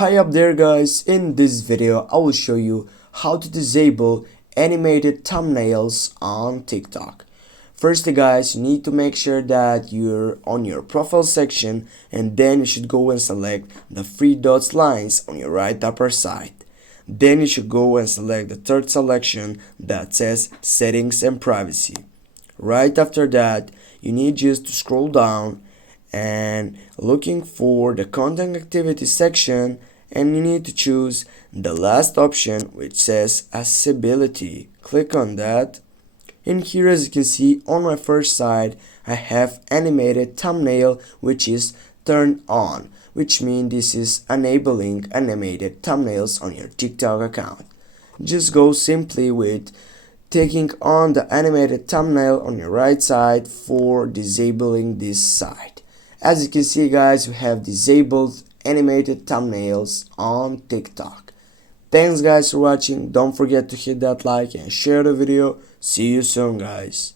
Hi up there guys, in this video I will show you how to disable animated thumbnails on TikTok. Firstly guys, you need to make sure that you're on your profile section, and then you should go and select the three dots lines on your right upper side. Then you should go and select the third selection that says settings and privacy. Right after that, you need just to scroll down and looking for the content activity section, and you need to choose the last option which says accessibility. Click on that. In here, as you can see on my first side, I have animated thumbnail which is turned on, which means this is enabling animated thumbnails on your TikTok account. Just go simply with taking on the animated thumbnail on your right side for disabling this side. As you can see guys, we have disabled animated thumbnails on TikTok. Thanks guys for watching. Don't forget to hit that like and share the video. See you soon guys.